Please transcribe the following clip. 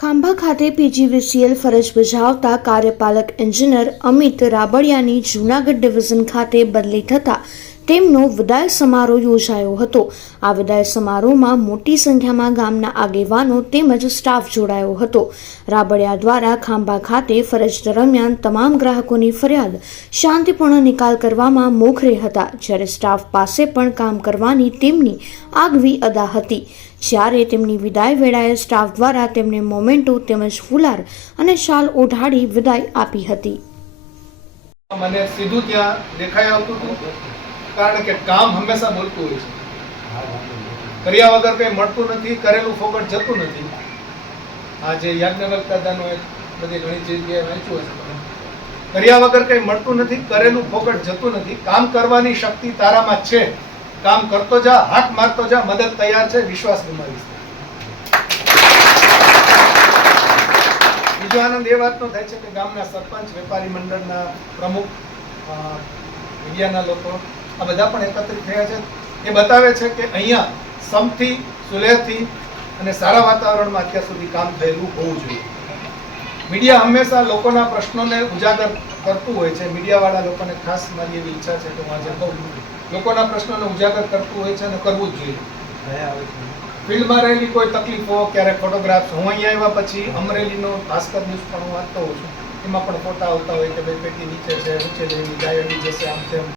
ખાંભા ખાતે પીજીવીસીએલ ફરજ બજાવતા કાર્યપાલક એન્જિનિયર અમિત રાબડિયાની જૂનાગઢ ડિવિઝન ખાતે બદલી થતાં તેમનો વિદાય સમારોહ યોજાયો હતો. આ વિદાય સમારોહમાં મોટી સંખ્યામાં ગામના આગેવાનો તેમજ સ્ટાફ જોડાયો હતો. રાબડિયા દ્વારા ખાંભા ખાતે ફરજ દરમિયાન તમામ ગ્રાહકોની ફરિયાદ, શાંતિપૂર્ણ નિકાલ કરવામાં મોખરે હતા. જ્યારે સ્ટાફ પાસે પણ કામ કરવાની તેમની આગવી અદા હતી. જ્યારે તેમની વિદાય વેળાએ સ્ટાફ દ્વારા તેમને મોમેન્ટો તેમજ ફુલાર અને શાલ ઓઢાડી વિદાય આપી હતી. મને સીધું ત્યાં દેખાઈ આવતું હતું. કારણ કે કામ હંમેશા મળતું હોય છે. કર્યા વગર કંઈ મળતું નથી કરેલું ફોકટ જતું નથી. આ જે યાજ્ઞવલ્ક દાદાનો એક બધી ઘણી જગ્યાએ વાંચ્યું હશે તમે. કર્યા વગર કંઈ મળતું નથી કરેલું ફોકટ જતું નથી. કામ કરવાની શક્તિ તારામાં છે. કામ કરતો જા હાથ મારતો જા મદદ તૈયાર છે વિશ્વાસ ગુમાવીશ. બીજો આનંદ એ વાતનો થાય છે કે ગામના સરપંચ વેપારી મંડળના પ્રમુખ મીડિયાના લોકો આ બધા પણ એકત્રિત થયા છે. એ બતાવે છે કે અહીંયા સમથી સુલેહથી અને સારા વાતાવરણમાં અત્યાર સુધી કામ થયેલું હોવું જોઈએ. મીડિયા હંમેશા લોકોના પ્રશ્નોને ઉજાગર કરતું હોય છે. મીડિયાવાળા લોકોને ખાસ મારી એવી ઈચ્છા છે કે હું આજે કહું. લોકોના પ્રશ્નોને ઉજાગર કરતું હોય છે અને કરવું જ જોઈએ. ફિલ્ડમાં રહેલી કોઈ તકલીફો ક્યારેક ફોટોગ્રાફ્સ. હું અહીંયા આવ્યા પછી અમરેલીનો ભાસ્કર ન્યૂઝ પણ હું વાંચતો હોઉં છું. એમાં પણ ફોટા આવતા હોય કે ભાઈ પેટી નીચે છે ઊંચે જઈને ગાય અડી જશે આમ તેમ.